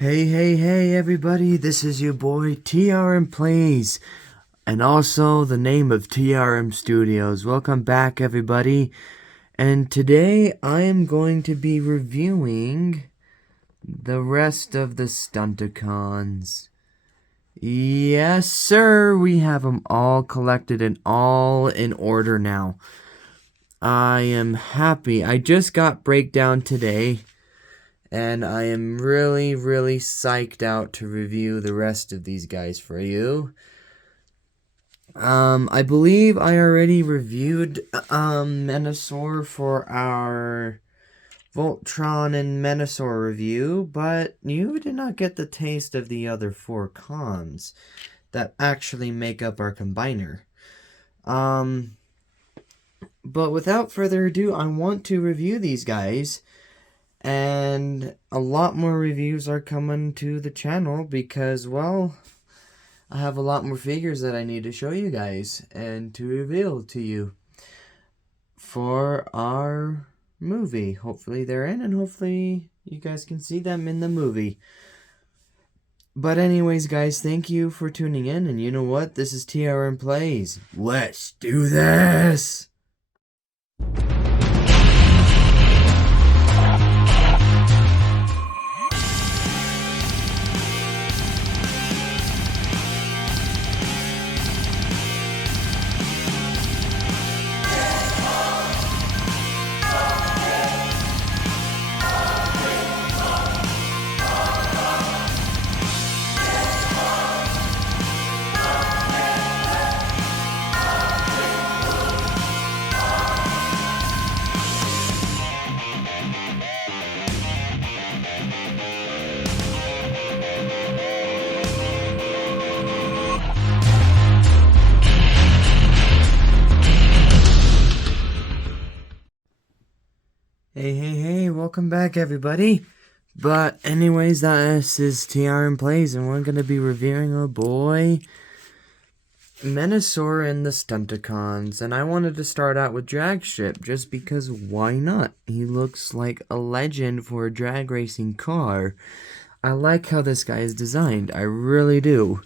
Hey, everybody, this is your boy TRM Plays, and also the name of TRM Studios. Welcome back, everybody, and today I am going to be reviewing the rest of the Stunticons. Yes, sir, we have them all collected and all in order now. I am happy. I just got Breakdown today. And I am really psyched out to review the rest of these guys for you. I believe I already reviewed, Menasor for our Voltron and Menasor review, but you did not get the taste of the other 4 cons that actually make up our combiner. But without further ado, I want to review these guys. And a lot more reviews are coming to the channel because, well, I have a lot more figures that I need to show you guys and to reveal to you for our movie. Hopefully they're in and hopefully you guys can see them in the movie. But anyways, guys, thank you for tuning in. And you know what? This is TRM Plays. Let's do this! Hey, welcome back, everybody. But anyways, this is TRM Plays, and we're going to be reviewing our boy Menasor and the Stunticons. And I wanted to start out with Dragstrip, just because why not? He looks like a legend for a drag racing car. I like how this guy is designed, I really do.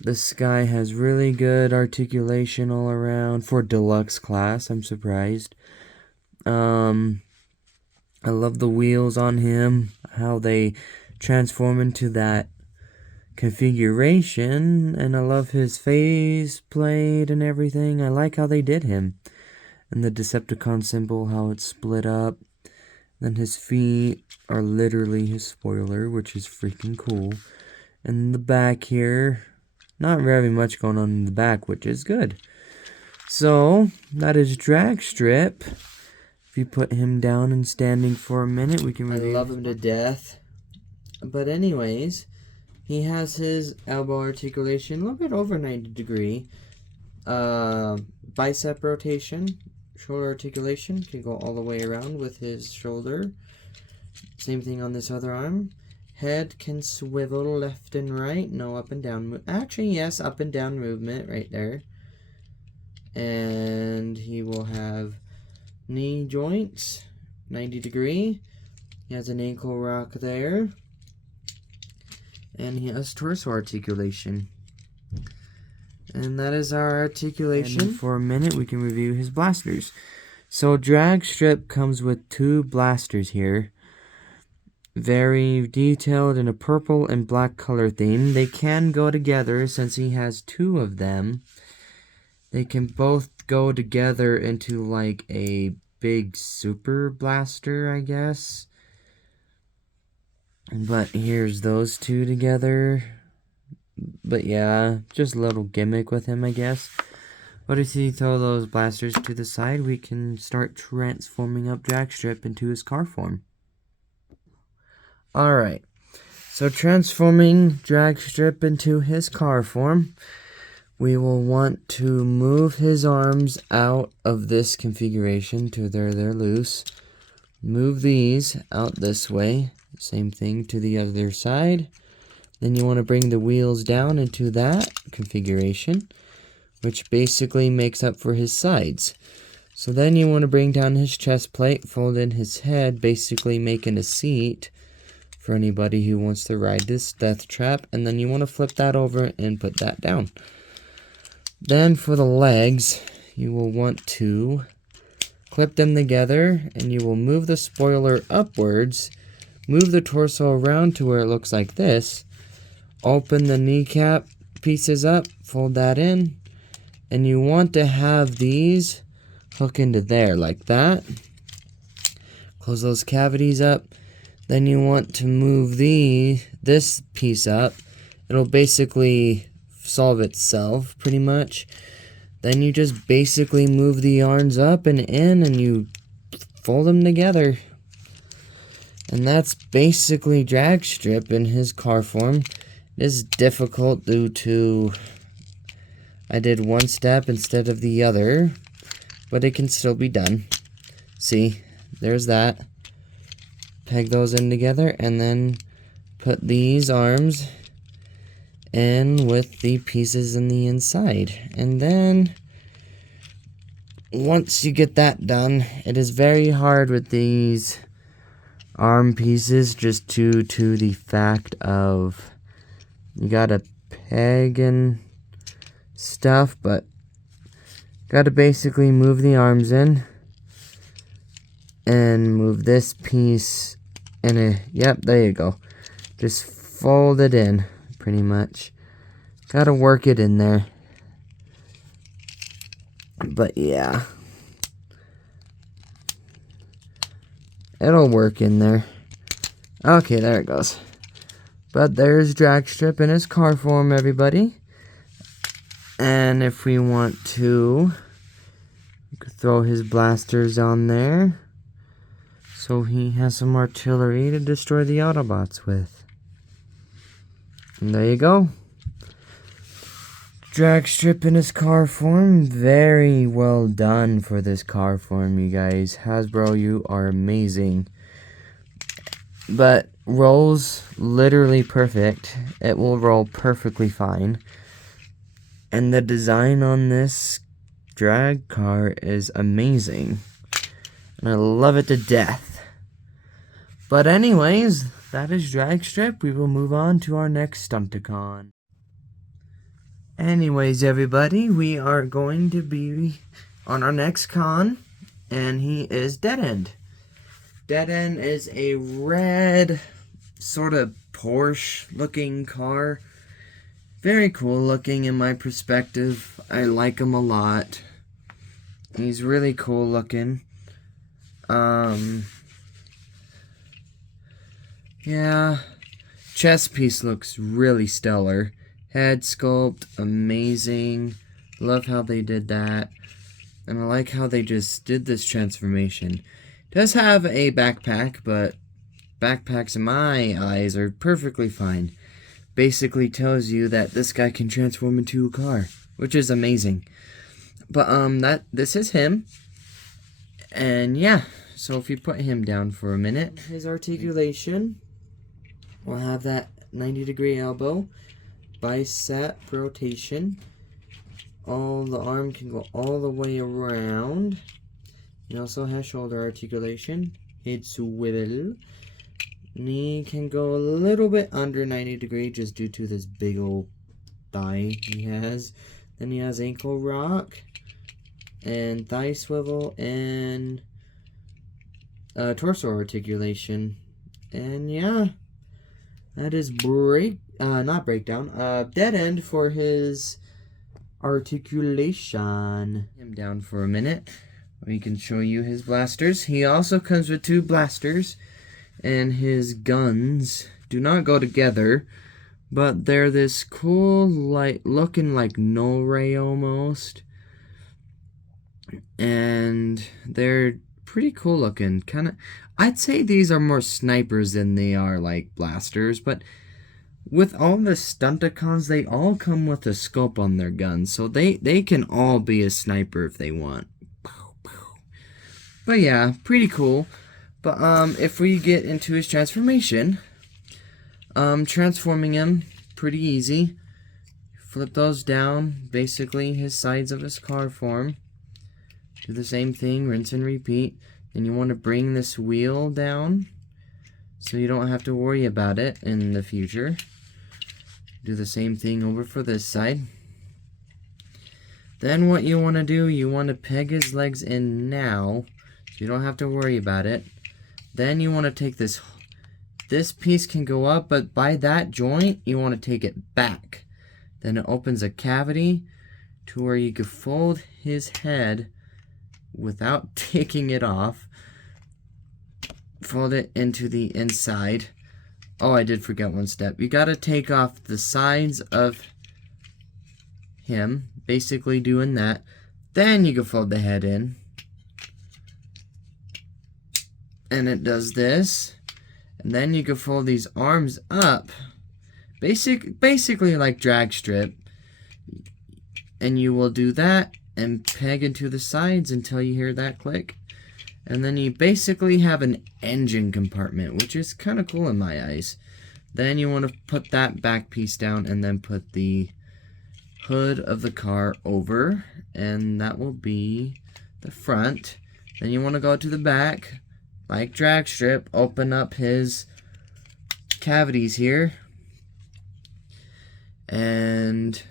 This guy has really good articulation all around for deluxe class, I'm surprised. I love the wheels on him, how they transform into that configuration, and I love his face plate and everything. I like how they did him. And the Decepticon symbol, how it's split up. Then his feet are literally his spoiler, which is freaking cool. And the back here, not very much going on in the back, which is good. So, that is Dragstrip. If you put him down and standing for a minute, we can review. I love him to death. But anyways, he has his elbow articulation a little bit over 90 degree. Bicep rotation, shoulder articulation, can go all the way around with his shoulder. Same thing on this other arm. Head can swivel left and right, no up and down. Actually, yes, up and down movement right there. And he will have knee joints, 90 degree. He has an ankle rock there. And he has torso articulation. And that is our articulation. And for a minute, we can review his blasters. So Dragstrip comes with 2 blasters here. Very detailed in a purple and black color theme. They can go together since he has 2 of them. They can both go together into like a big super blaster, I guess. But here's those 2 together. But yeah, just a little gimmick with him, I guess. But if you throw those blasters to the side, we can start transforming up Dragstrip into his car form. Alright, so transforming Dragstrip into his car form, we will want to move his arms out of this configuration to where they're loose. Move these out this way. Same thing to the other side. Then you want to bring the wheels down into that configuration, which basically makes up for his sides. So then you want to bring down his chest plate, fold in his head, basically making a seat for anybody who wants to ride this death trap. And then you want to flip that over and put that down. Then for the legs, you will want to clip them together, and you will move the spoiler upwards, move the torso around to where it looks like this, open the kneecap pieces up, fold that in, and you want to have these hook into there like that. Close those cavities up. Then you want to move this piece up. It'll basically solve itself pretty much. Then you just basically move the arms up and in, and you fold them together. And that's basically drag strip in his car form. It is difficult due to I did one step instead of the other, but it can still be done. See, there's that. Peg those in together, and then put these arms in with the pieces in the inside. And then once you get that done, it is very hard with these arm pieces just due to the fact of you gotta peg and stuff, but gotta basically move the arms in and move this piece in yep, there you go. Just fold it in pretty much. Gotta work it in there. But yeah, it'll work in there. Okay, there it goes. But there's drag strip in his car form, everybody. And if we want to, we could throw his blasters on there, so he has some artillery to destroy the Autobots with. And there you go. Drag strip in his car form. Very well done for this car form, you guys. Hasbro, you are amazing. But rolls literally perfect. It will roll perfectly fine. And the design on this drag car is amazing. And I love it to death. But anyways, that is drag strip. We will move on to our next Stunticon. Anyways, everybody, we are going to be on our next con, and he is Dead End. Dead End is a red, sort of Porsche-looking car. Very cool looking in my perspective. I like him a lot. He's really cool looking. Yeah. Chest piece looks really stellar. Head sculpt, amazing. Love how they did that. And I like how they just did this transformation. Does have a backpack, but backpacks in my eyes are perfectly fine. Basically tells you that this guy can transform into a car, which is amazing. But this is him. And yeah, so if you put him down for a minute, his articulation will have that 90-degree elbow. Bicep rotation. The arm can go all the way around. It also has shoulder articulation. Head swivel. Knee can go a little bit under 90 degree just due to this big old thigh he has. Then he has ankle rock and thigh swivel and torso articulation. And yeah, that is Dead End for his articulation. Him down for a minute. We can show you his blasters. He also comes with 2 blasters, and his guns do not go together, but they're this cool, looking like no ray almost, and they're pretty cool looking. I'd say these are more snipers than they are like blasters, but with all the Stunticons, they all come with a scope on their guns, so they can all be a sniper if they want. But yeah, pretty cool. But if we get into his transformation, transforming him, pretty easy. Flip those down, basically his sides of his car form. Do the same thing, rinse and repeat. Then you want to bring this wheel down. so you don't have to worry about it in the future. Do the same thing over for this side. Then what you want to do, you want to peg his legs in now, so you don't have to worry about it. Then you want to take this piece can go up, but by that joint, you want to take it back. Then it opens a cavity to where you can fold his head without taking it off. Fold it into the inside. Oh, I did forget one step. You got to take off the sides of him, basically doing that. Then you can fold the head in. And it does this. And then you can fold these arms up. Basically like drag strip. And you will do that and peg into the sides until you hear that click. And then you basically have an engine compartment, which is kind of cool in my eyes. Then you want to put that back piece down and then put the hood of the car over, and that will be the front. Then you want to go to the back, like drag strip, open up his cavities here, and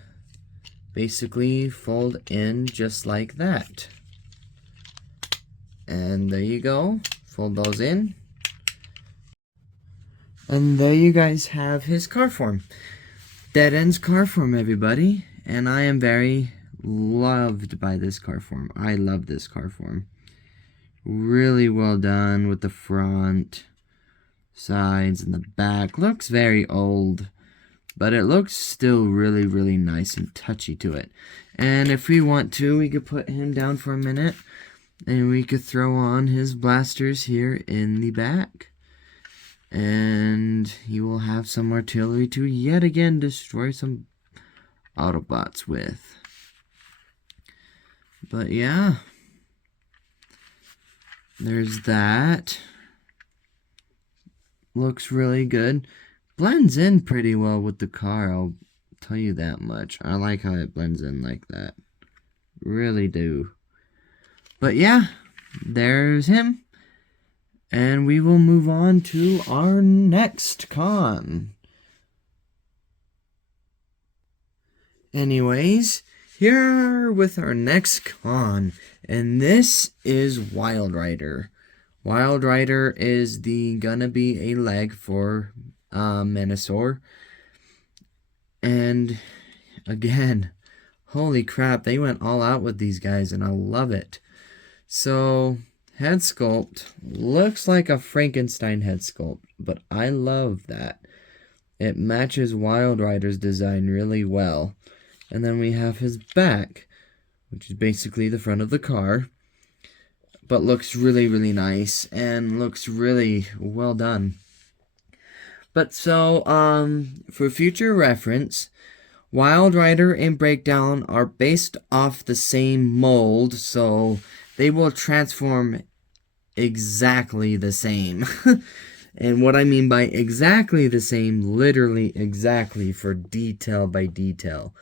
basically fold in just like that. And there you go, fold those in. And there you guys have his car form. Dead End's car form, everybody. And I am very loved by this car form. I love this car form. Really well done with the front, sides, and the back. Looks very old, but it looks still really, really nice and touchy to it. And if we want to, we could put him down for a minute, and we could throw on his blasters here in the back. And he will have some artillery to yet again destroy some Autobots with. But yeah, there's that. Looks really good. Blends in pretty well with the car, I'll tell you that much. I like how it blends in like that. Really do. But yeah, there's him. And we will move on to our next con. Anyways, here with our next con, and this is Wild Rider. Wild Rider is gonna be a leg for Menasor. And again, holy crap, they went all out with these guys, and I love it. So, head sculpt looks like a Frankenstein head sculpt, but I love that. It matches Wild Rider's design really well. And then we have his back, which is basically the front of the car, but looks really, really nice and looks really well done. But so, for future reference, Wild Rider and Breakdown are based off the same mold, so they will transform exactly the same. And what I mean by exactly the same, literally exactly for detail by detail.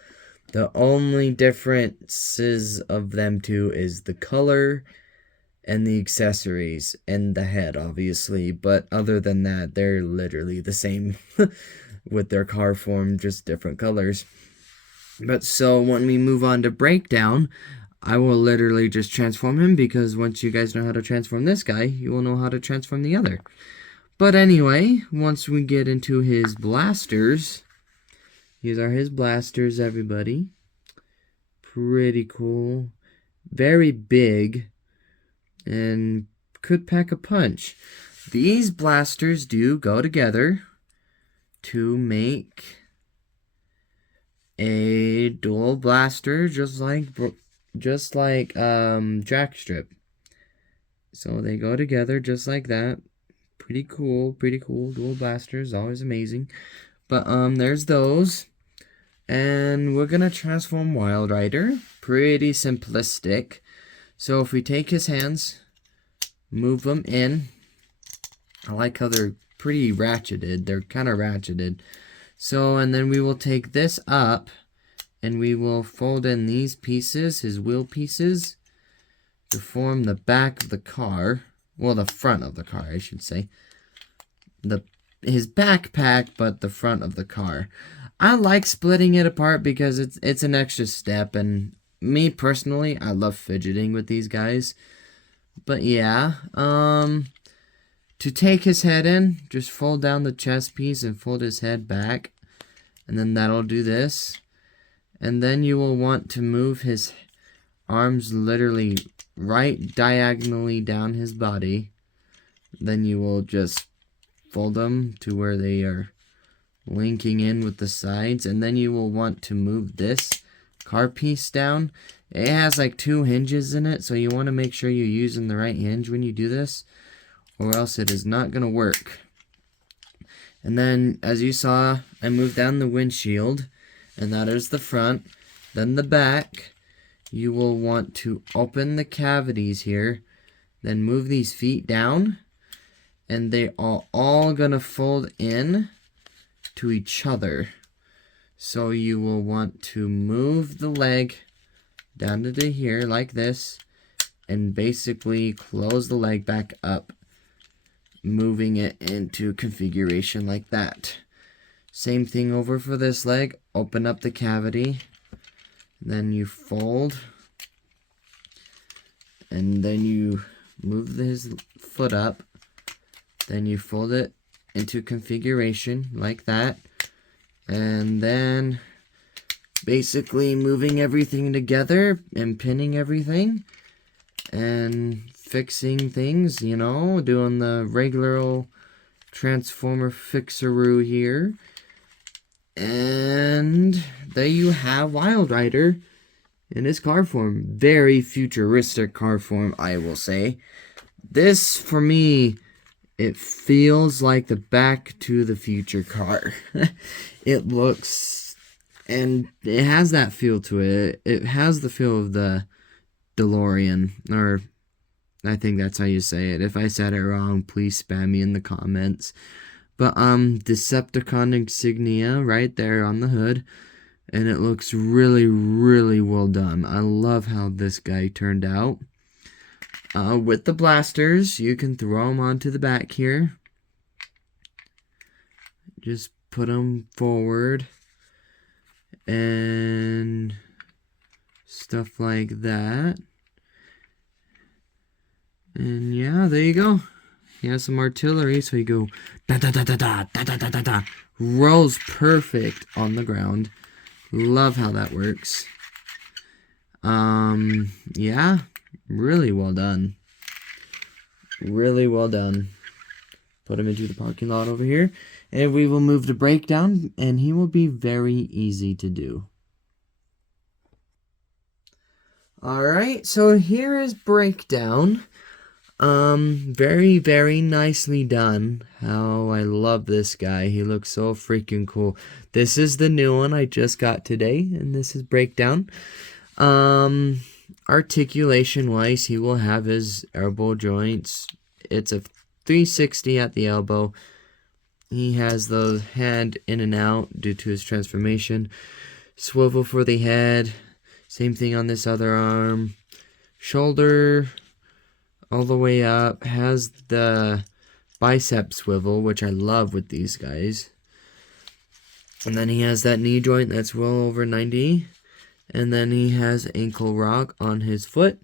The only differences of them two is the color and the accessories and the head, obviously. But other than that, they're literally the same with their car form, just different colors. But so when we move on to Breakdown, I will literally just transform him, because once you guys know how to transform this guy, you will know how to transform the other. But anyway, once we get into his blasters, these are his blasters, everybody. Pretty cool. Very big. And could pack a punch. These blasters do go together to make a dual blaster, just like Jackstrip. So they go together just like that. Pretty cool. Dual blasters, always amazing. But there's those. And we're gonna transform Wild Rider. Pretty simplistic. So if we take his hands, move them in. I like how they're pretty ratcheted. They're kind of ratcheted. So, and then we will take this up, and we will fold in these pieces, his wheel pieces, to form the back of the car. Well, the front of the car, I should say. his backpack, but the front of the car. I like splitting it apart because it's an extra step, and me personally, I love fidgeting with these guys. But yeah, to take his head in, just fold down the chest piece and fold his head back, and then that'll do this. And then you will want to move his arms literally right diagonally down his body. Then you will just fold them to where they are linking in with the sides, and then you will want to move this car piece down. It has like 2 hinges in it, so you want to make sure you're using the right hinge when you do this, or else it is not going to work. And then, as you saw, I moved down the windshield, and that is the front. Then the back, you will want to open the cavities here, then move these feet down, and they are all going to fold in to each other. So you will want to move the leg down to here like this, and basically close the leg back up, moving it into configuration like that. Same thing over for this leg. Open up the cavity, then you fold, and then you move his foot up, then you fold it into configuration like that, and then basically moving everything together and pinning everything and fixing things, you know, doing the regular old transformer fixeroo here. And there you have Wild Rider in his car form. Very futuristic car form, I will say. This, for me, it feels like the Back to the Future car. It looks, and it has that feel to it. It has the feel of the DeLorean, or I think that's how you say it. If I said it wrong, please spam me in the comments. But Decepticon insignia right there on the hood, and it looks really, really well done. I love how this guy turned out. With the blasters, you can throw them onto the back here. Just put them forward and stuff like that. And yeah, there you go. He has some artillery, so you go da da da da da da da da da da. Rolls perfect on the ground. Love how that works. Yeah, really well done. Really well done. Put him into the parking lot over here, and we will move to breakdown, and he will be very easy to do. Alright, so here is breakdown. Very, very nicely done. How I love this guy. He looks so freaking cool. This is the new one I just got today, and this is breakdown. Articulation wise, he will have his elbow joints. It's a 360 at the elbow. He has the hand in and out due to his transformation. Swivel for the head. Same thing on this other arm. Shoulder all the way up. Has the bicep swivel, which I love with these guys. And then he has that knee joint that's well over 90. And then he has ankle rock on his foot.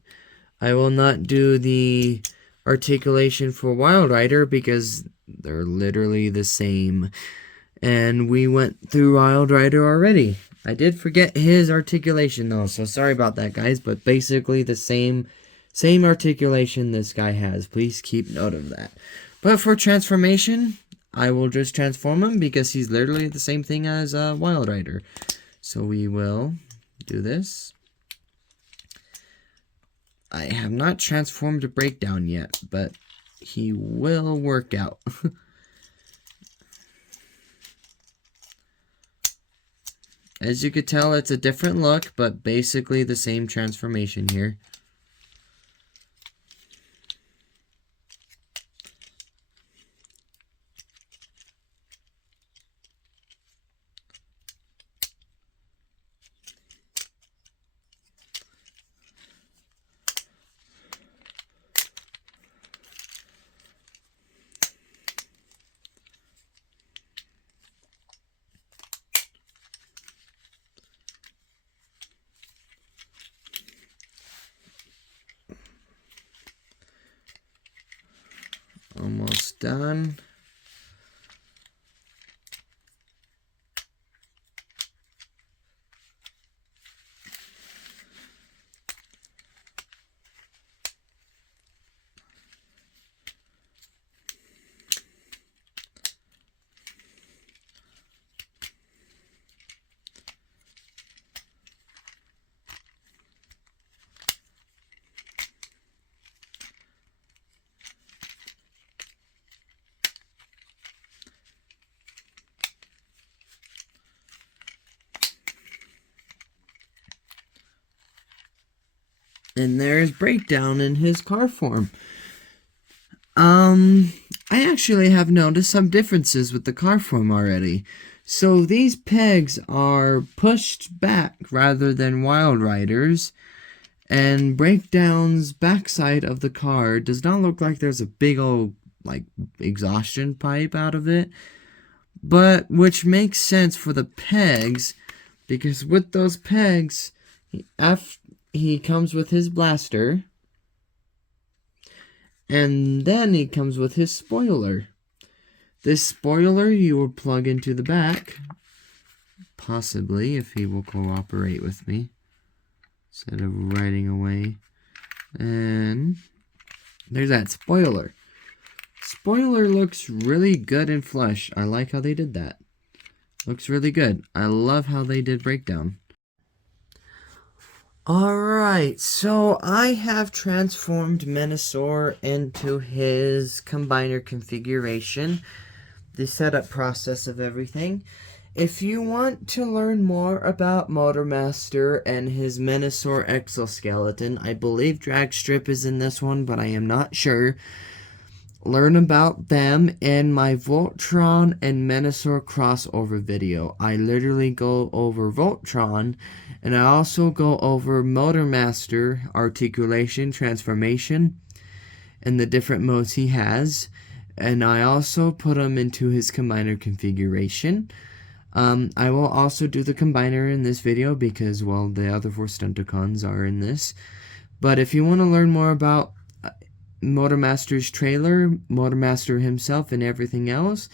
I will not do the articulation for Wild Rider because they're literally the same. And we went through Wild Rider already. I did forget his articulation though, so sorry about that, guys. But basically the same articulation this guy has. Please keep note of that. But for transformation, I will just transform him because he's literally the same thing as Wild Rider. So we will do this. I have not transformed to breakdown yet, but he will work out. As you could tell, it's a different look, but basically the same transformation here. Almost done. And there's Breakdown in his car form. I actually have noticed some differences with the car form already. So these pegs are pushed back rather than Wild Riders. And Breakdown's backside of the car does not look like there's a big old, like, exhaustion pipe out of it. But, which makes sense for the pegs, because with those pegs, he comes with his blaster, and then he comes with his spoiler. This spoiler you will plug into the back, possibly, if he will cooperate with me, instead of riding away. And there's that spoiler. Spoiler looks really good and flush. I like how they did that. Looks really good. I love how they did Breakdown. Alright, so I have transformed Menasor into his combiner configuration, the setup process of everything. If you want to learn more about Motormaster and his Menasor exoskeleton, I believe Dragstrip is in this one, but I am not sure. Learn about them in my Voltron and Menasor crossover video. I literally go over Voltron, and I also go over Motormaster articulation, transformation, and the different modes he has. And I also put him into his combiner configuration. I will also do the combiner in this video because, well, the other 4 Stunticons are in this. But if you want to learn more about Motormaster's trailer, Motormaster himself, and everything else,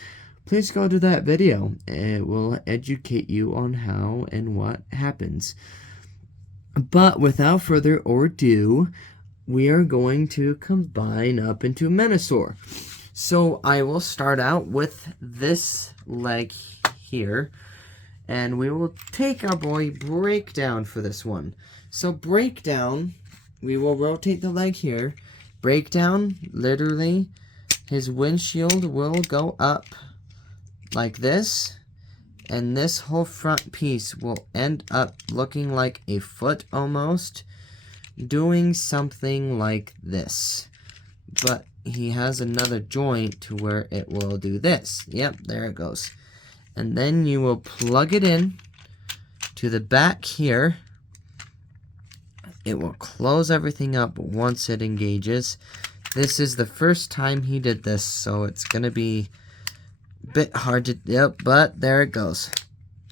please go to that video. It will educate you on how and what happens. But without further ado, we are going to combine up into Menasor. So I will start out with this leg here, and we will take our boy Breakdown for this one. So Breakdown, we will rotate the leg here. Breakdown, literally, his windshield will go up like this, and this whole front piece will end up looking like a foot almost, doing something like this. But he has another joint to where it will do this. Yep, there it goes. And then you will plug it in to the back here. It will close everything up once it engages. This is the first time he did this, so it's going to be a bit hard to... Yep, but there it goes.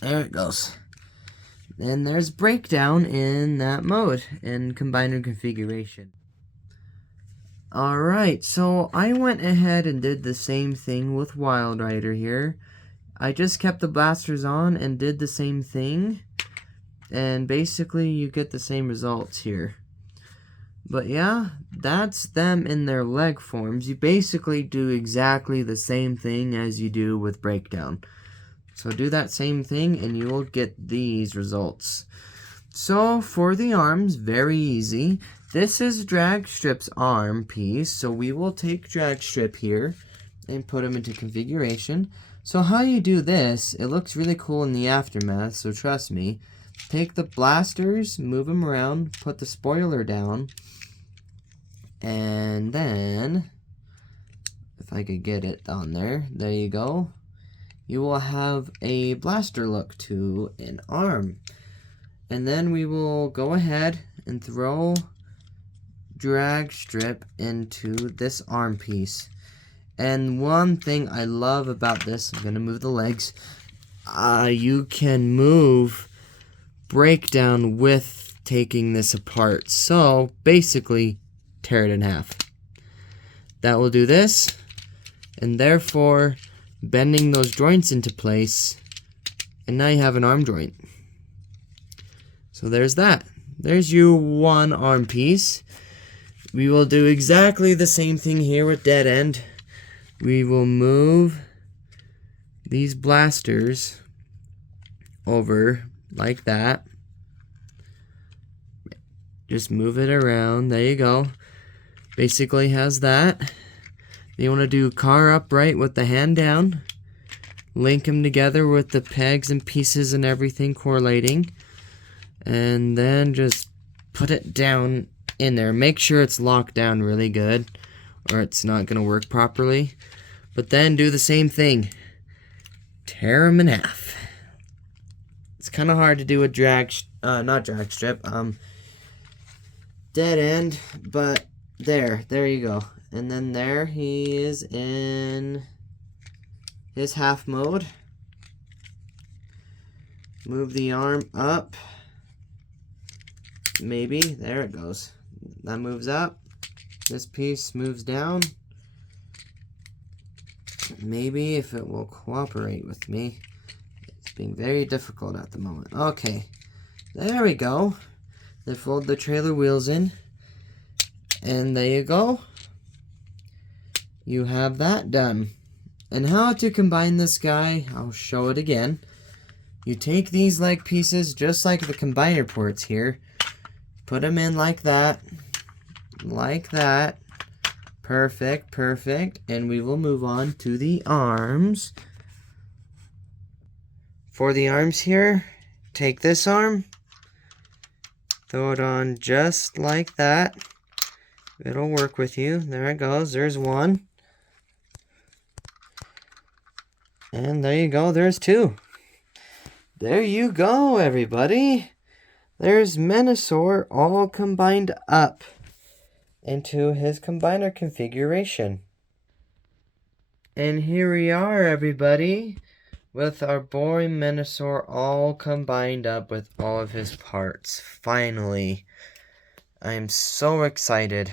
There it goes. And there's Breakdown in that mode, in combiner configuration. Alright, so I went ahead and did the same thing with Wild Rider here. I just kept the blasters on and did the same thing. And basically you get the same results here. But yeah, that's them in their leg forms. You basically do exactly the same thing as you do with Breakdown. So do that same thing and you will get these results. So for the arms, very easy. This is Dragstrip's arm piece. So we will take Dragstrip here and put him into configuration. So how you do this, it looks really cool in the aftermath, so trust me. Take the blasters, move them around, put the spoiler down, and then, if I could get it on there, there you go. You will have a blaster look to an arm. And then we will go ahead and throw Dragstrip into this arm piece. And one thing I love about this, I'm going to move the legs, you can move Breakdown with taking this apart. So basically, tear it in half. That will do this. and therefore bending those joints into place, and now you have an arm joint. So there's that. There's your one arm piece. We will do exactly the same thing here with dead end. We will move these blasters over like that. Just move it around. There you go. Basically has that. You want to do car upright with the hand down. Link them together with the pegs and pieces and everything correlating. And then just put it down in there. Make sure it's locked down really good, or it's not going to work properly. But then do the same thing. Tear them in half. It's kind of hard to do a not drag strip, dead end, but there you go. And then there he is in his half mode. Move the arm up. Maybe, there it goes. That moves up. This piece moves down. Maybe if it will cooperate with me. It's being very difficult at the moment. Okay, there we go. Then fold the trailer wheels in. And there you go. You have that done. And how to combine this guy, I'll show it again. You take these leg pieces, just like the combiner ports here. Put them in like that. Like that. Perfect, perfect. And we will move on to the arms. For the arms here, take this arm. Throw it on just like that. It'll work with you. There it goes. There's one. And there you go. There's two. There you go, everybody. There's Menasor all combined up into his combiner configuration. And here we are, everybody, with our boy Menasor all combined up with all of his parts. Finally. I am so excited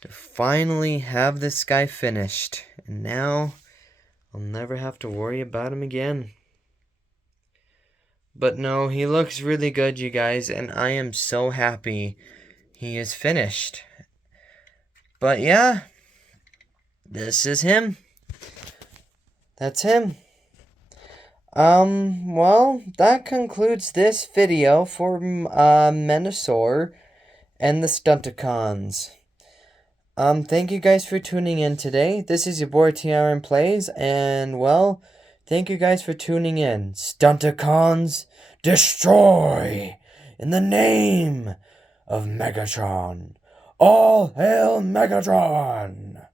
to finally have this guy finished. And now I'll never have to worry about him again. But no, he looks really good, you guys, and I am so happy he is finished. But yeah, this is him. That's him. Well, that concludes this video for Menasor and the Stunticons. Thank you guys for tuning in today. This is your boy TRM Plays, and well, thank you guys for tuning in. Stunticons, destroy! In the name of Megatron. All hail Megatron!